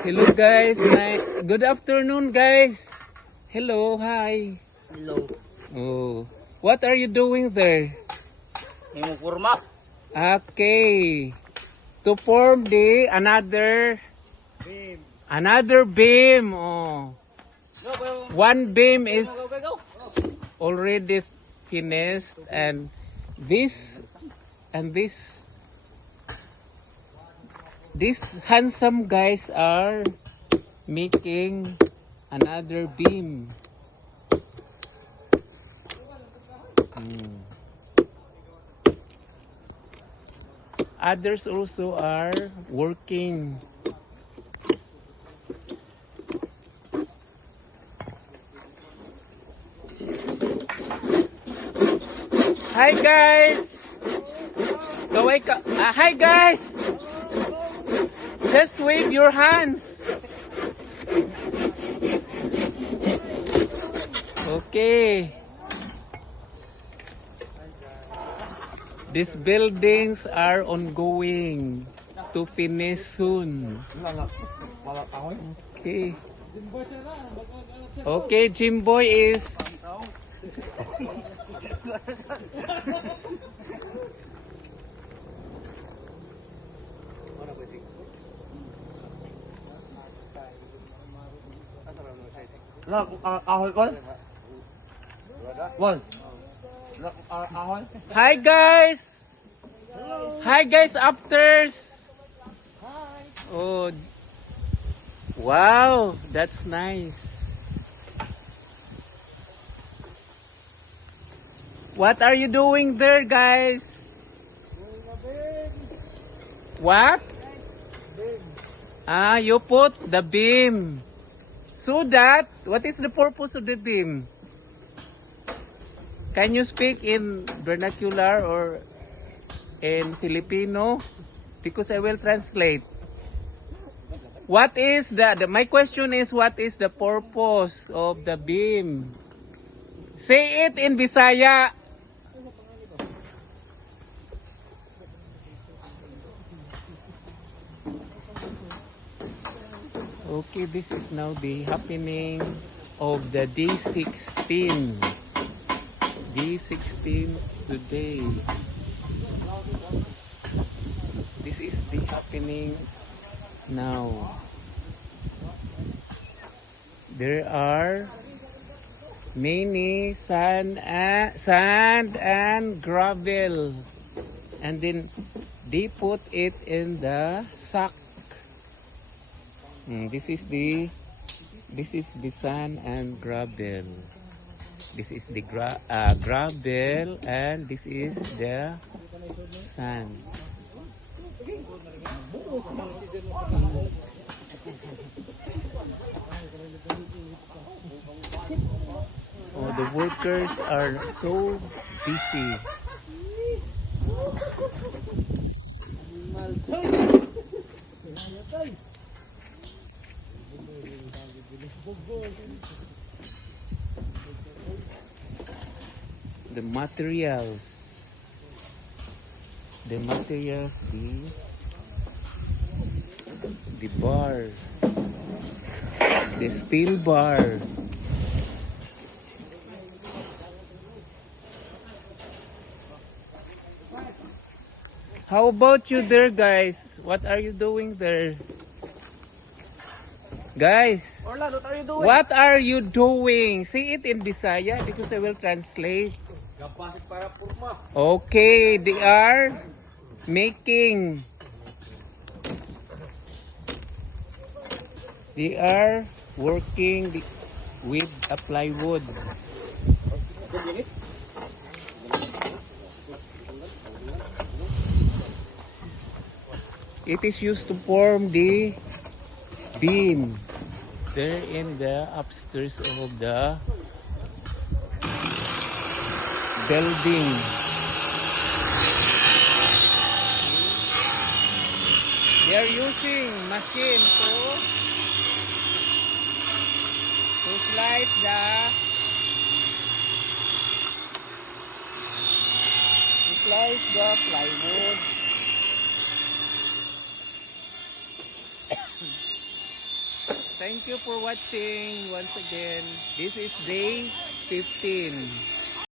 Hello guys, good afternoon guys. Hello, hi. Hello. Oh, what are you doing there? May kurma. Okay, to form the another beam. Oh, Go, go. one beam is Go, go, go. already finished, and this and these handsome guys are making another beam. Others also are working. Hi guys! Hi guys! Just wave your hands. Okay. These buildings are ongoing to finish soon. Okay. Okay, Jimboy is Ahoy ko. One. Ahoy. Hi guys! Hi guys, afters! Oh, wow, that's nice. What are you doing there, guys? What? Ah, you put the beam. So that, what is the purpose of the beam? Can you speak in vernacular or in Filipino? Because I will translate. What is my question is, what is the purpose of the beam? Say it in Bisaya. Okay, this is now the happening of the D16. D16 today. This is the happening now. There are many sand and gravel, and then they put it in the sack. This is the sand and gravel. This is the gravel, and this is the sand. Oh, the workers are so busy. The materials, the bar, the steel bar. How about you there, guys? What are you doing there? Guys, Orlando, what are you doing? what are you doing? Say it in Bisaya because I will translate. Gabasik para kurma. Okay, they are making. They are working with a plywood. It is used to form the beam. They're in the upstairs of the building. They are using machine to slide the plywood. Thank you for watching once again. This is day 15.